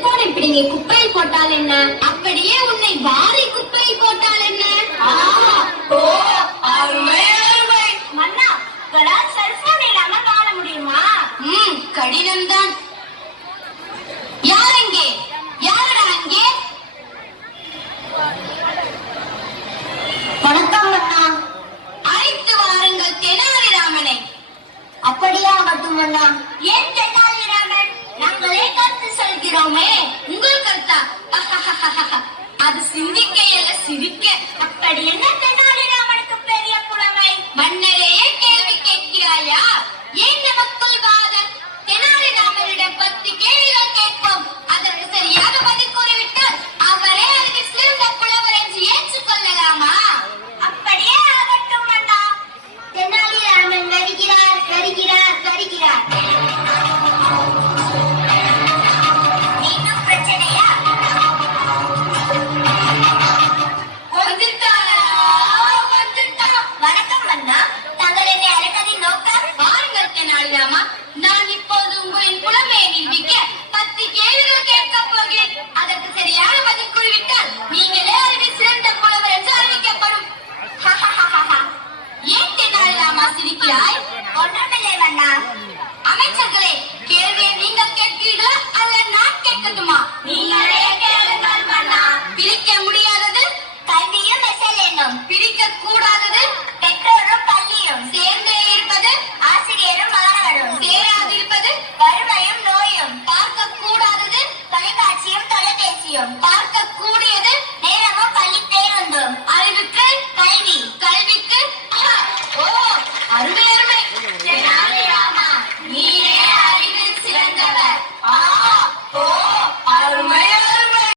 செல்போனை பிடிங்கி குப்பையில் போட்டால் என்ன? அப்படியே உன்னை வாரி குப்பையில் போட்டால் என்ன? மன்னா, உங்களால் செல்போன் இல்லாம வாழ முடியுமா? கடினம்தான். யார் எங்கே? யாரடா அங்கே? வணக்கம் மன்னா. அழைத்து வாருங்கள் தெனாலிராமனை. அப்படியா ஆகட்டும் மன்னா. ஏன்